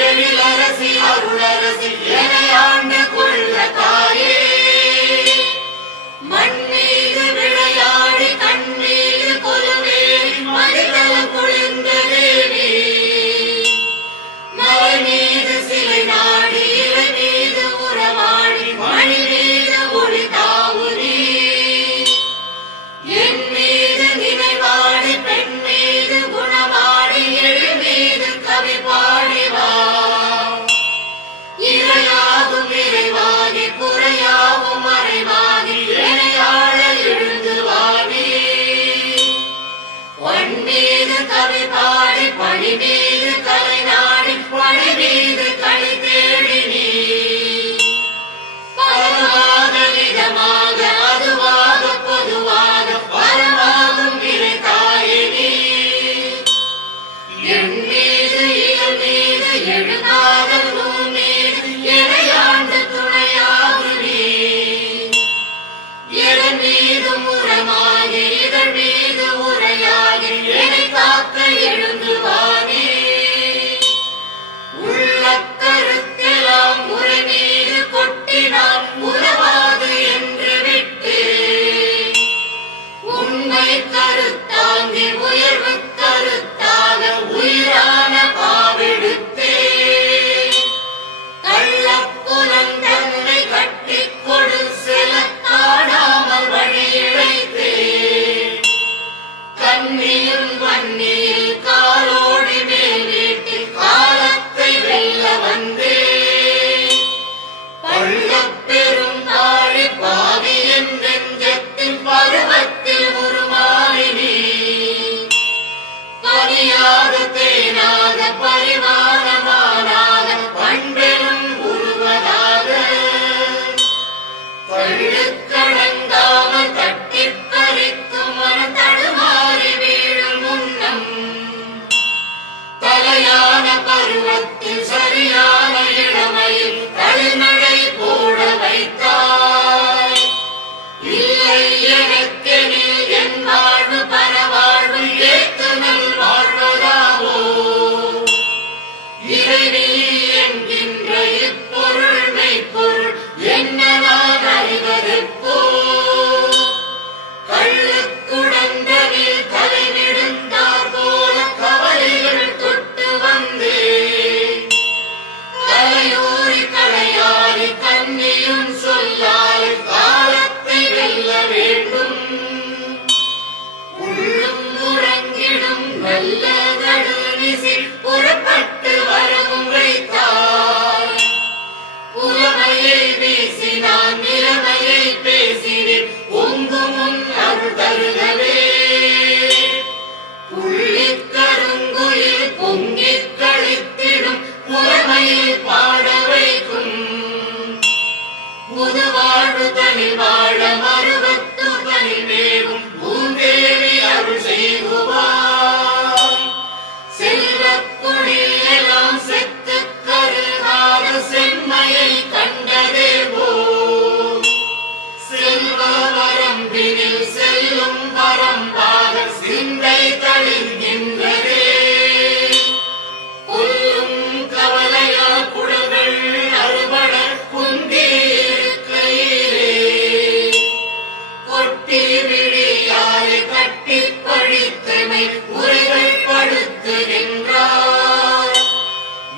எழிலரசி அருளரசி எனையாண்டு கொள்ள தாயே மண்ணீது விளையாடி கண்ணீது கொலுவேறி மனிதல பொழிந்த தேவி மலை மீது சிலை நாடி இலை மீது உறவாடி மணி மீது ஒளி தாவுதி என் மீது நினைவாடி பெண் மீது குணமாடி எழு மீது கவி பாடிவா இறையாகும் இறைவாகி குறையாகும் மறைவாகி இணையாழ எழுந்து வாடி பொன் மீது கவி பாடி பணி மீது கலை நாடி பணி மீது களி தேடி நீ பலவாக விதமாக அதுவாக பொதுவாக பலமாகும் இறை தாயே நீ என் மீது இயல் மீது எழுதாத நூல் மீது இறையாண்டு துணையாகு நீ இதன் மீது முறமாகி இதழ் மீது உரையாகி என்னை காக்க எழுந்து வாணி உள்ள கருத்தெல்லாம் உரை மீது கொட்டினால் உறவாது என்று விட்டு உண்மை கருத்தாங்கி உயர்வு கருத்தாக உயிரான பாவெடுத்தே கள்ளப்புலந்தன்னை கட்டிக் கொடு செல காணாமல் வழியிழைத்தே கண்ணியும் வன்னியில் காலோடி மேல் வீட்டில் காலத்தை வெல்ல வந்தே பள்ளப்பெரும் தாழி பாவி என் நெஞ்சத்தில் பருவத்தில் உருமாறினி பனியாக தேனாக பரிமாணமானாக பண்பெரும் உருவதாக தள்ளுக்கடங்காமல் தட்டிப் பறிக்கும் மன தடுமாறி வீழும் முன்னம் தலையான பருவத்தில் சரியான இளமையில் தளிநடை போட வைத்தாய் இல்லை எனக்கெனில் என் வாழ்வு பரவாழ்வு ஏத்துதல் வாழ்வதாவோ இறைவி என்கின்ற இப்பொருள் மெய்ப்பொருள் என்ன நான் அறிவதெப்போ கள்ளுக்குடந்தனில் தலைவிடுந்தார் போல கவலைகள் தொட்டு வந்தே தலையூரி களையாரி கண்ணியும் சொல்லாய் காலத்தை வெல்ல வேண்டும் உள்ளும் உறங்கிடும் நல்ல நடுநிசி புறப்பட்டு வரவும் வைத்தாய் புலமையை வீசினான் நிலைமையை பேசினேன் பொங்கும் உன் அருள் தருகவே புள்ளிக் கருங்குயில் பொங்கிக் களித்திடும் புலமையில் பாட வைக்கும் புது வாழ்வு தனில் வாழ மறுவத்து தனில் மேவும் பூந்தேவி அருள் செய்குவாய் செல்வக் குடில் எல்லாம் செத்து கருகாத செம்மையை கண்டதே போ செல்வ வரம்பினில் செல்லும் வரம்பாக சிந்தை தளிர்கின்றதே கொல்லும் கவலையா குடல்கள் அறுபட குந்தியிருக்கையிலே கொட்டி விழியாரை கட்டி பழித்தமை உரைகள் படுத்துகின்றார்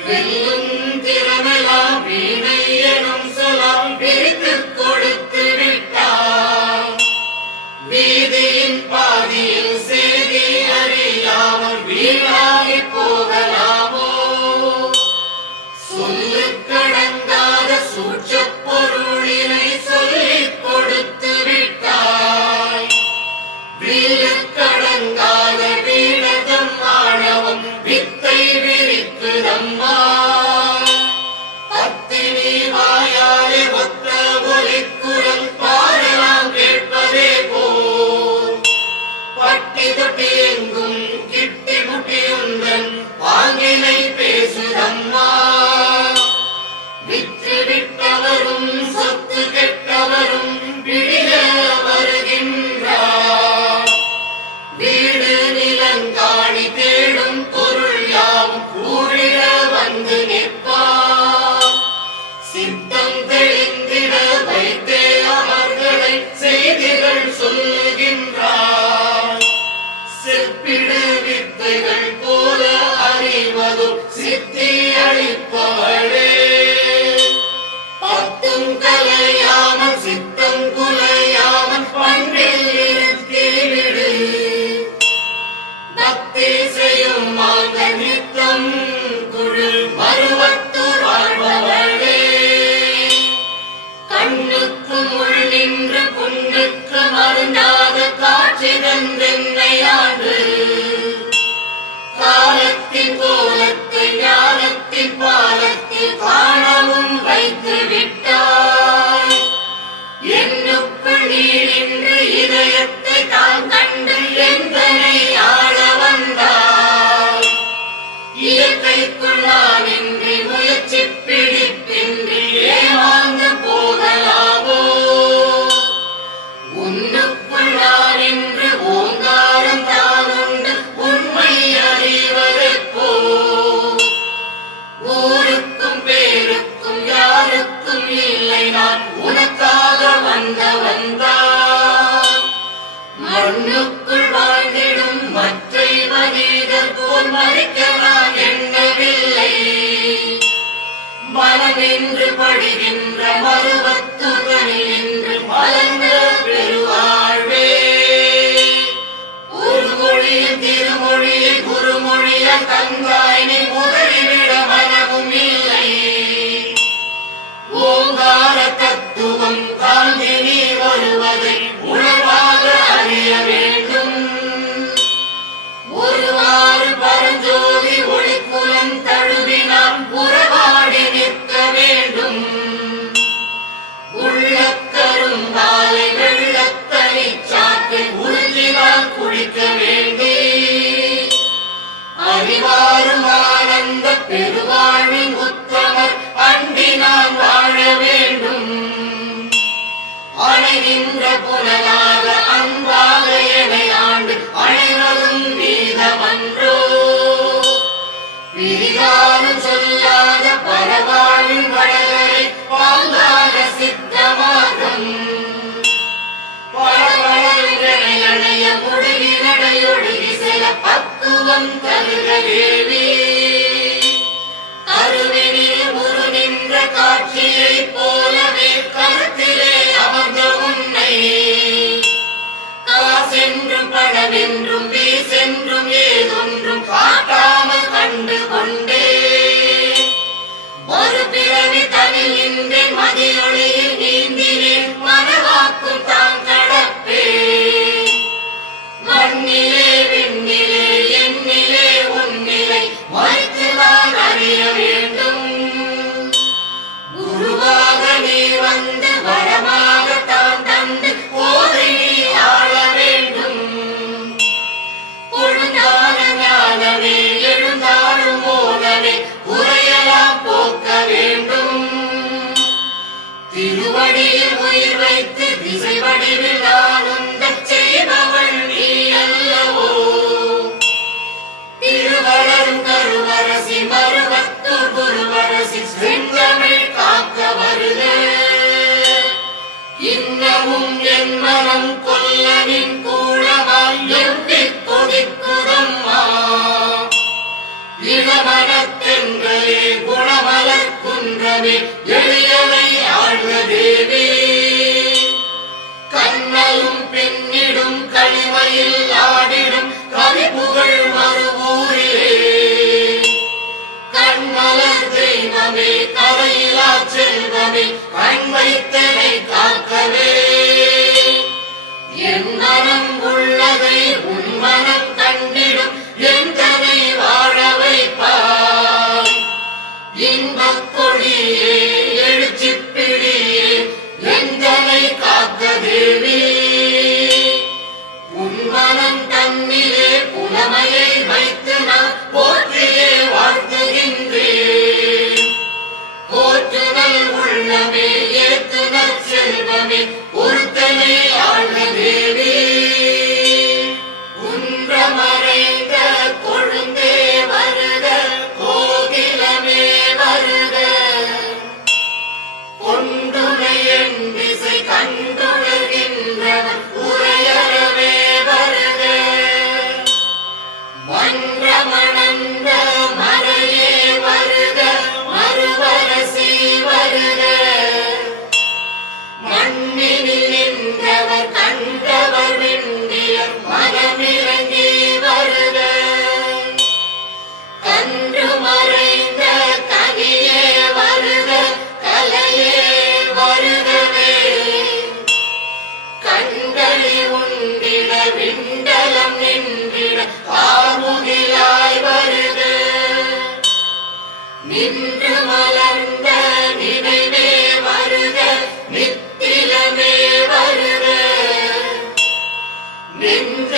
வெல்லும் திறமெல்லாம் வீணை எனும் சொல்லாம் பிரித்துக் கொடுத்து விட்டார் வீதியின் பாதியில் செய்தி அறியாமல் வித்தைகள் போல அறிவதோ சித்தி அளிப்பவளே. பத்தும் கலையாமல் சித்தம் குலையாமல் பண்பில் இருத்திவிடு. பக்தி செய்யும் மாந்த நித்தம் குழு மருவத்தூர் வாழ்பவளே. கண்ணுக்கும் உள் நின்று புண்ணுக்கு மருந்தாக காட்சி தந்தென்னை ஆண்டு. காலத்தின் கோலத்தை ஞானத்தின் பாலத்தில் காணவும் வைத்து விட்டாய். என்னுக்குள் நீ நின்று இதயத்தை தான் கண்டு எந்தனை ஆள வந்தாய். இயற்கைக்குள் நான் இன்றி முயற்சி பிடிப்பின்றி ஏமாந்து போகலாமோ. உன்னுக்குள் நான் இன்று ஓங்காரம் தான் உண்டு உண்மை அறிவதெப்போ. ஊருக்கும் பேருக்கும் யாருக்கும் இல்லை நான் உனக்காக வந்தான். மண்ணுக்குள் வாழ்ந்திடும் மற்றை மனிதர் போல் மறிக்க நான் எண்ணவில்லை. மனம் என்று படுகின்ற மருவத்துதனி என்று மலர்ந்த பெருவாழ்வே. ஒரு மொழியில் திருமொழியை குருமொழிய தந்தாய் நீ முதலிவிட மனமும் இல்லை. ஓங்கார தத்துவம் தாண்டி நீ வருவதை உணர்வாக அறிய வேண்டும். ஒருவாறு பரஞ்சோதி ஒளிக்குலம் தழுவினால் உறவாடி நிற்க வேண்டும். உள்ளக்கரும் வாலை வெள்ளத்தனி சாற்றை உறிஞ்சினால் குடிக்க வேண்டி. அறிவாரும் ஆனந்த பெருவாழ்வின் உத்தமர் அண்டி நான் வாழ வேண்டும். அணைகின்ற புனலாக அன்பாக என்னை ஆண்டு அனைவரும் நீதமன்றோ. பிரிகாலும் சொல்லாத பரவாழின் வடகரை பாங்கான சித்த மார்க்கம். பரவழை அணைய முடுகி நடையொழுகி சில பக்குவம் தருக தேவி. கருவினில் முரு நின்ற காட்சியை போலவே கருத்திலே அமர்ந்த உன்னை. காசென்றும் பணமென்றும் வீசென்றும் ஏதொன்றும் காட்டாமல் கண்டு கொண்டே. ஒரு பிறவி தனி நின்றேன் மதியொளியில் நீந்தினேன் மனவாக்கும் தான் கடப்பே. மண்ணிலே விண்ணிலே என்னிலே உன்னிலை மறைத்து நான் அறிய வேண்டும். குருவாக நீ வந்து வரமாக தான் தந்து போதை நீ ஆள வேண்டும். கொழுந்தான ஞானமே எழுந்தாலும் மோனமே குறையலாம் போக்க வேண்டும். திருவடியில் உயிர் வைத்து திசை வடிவில் நான் உந்தச் செய்பவள் நீ அல்லவோ. திருவளரும் கருவரசி மருவத்தூர் குருவரசி செந்தமிழ் காக்க வருக. இன்னமும் என் மனம் கொல்லனின் கூடமாய் எவ்விக் கொதிக்குதம்மா. இளமனத்தென்றே குணமலர் குன்றமே எளியவை ஆழ்க தேவி. கண்ணலும் பெண்ணிடும் களிமையில் ஆடிடும் கவிபுகழ் மறுவூரிலே. கண்மலர் தெய்வமே கரையிலா செல்வமே கண் வைத்தனை காக்கவே. என் மனம் உள்ளதை உன் மனம் கண்டிடும் எந்தனை வாழ வைப்பாய். இன்பக் கொடியே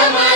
நித்தியம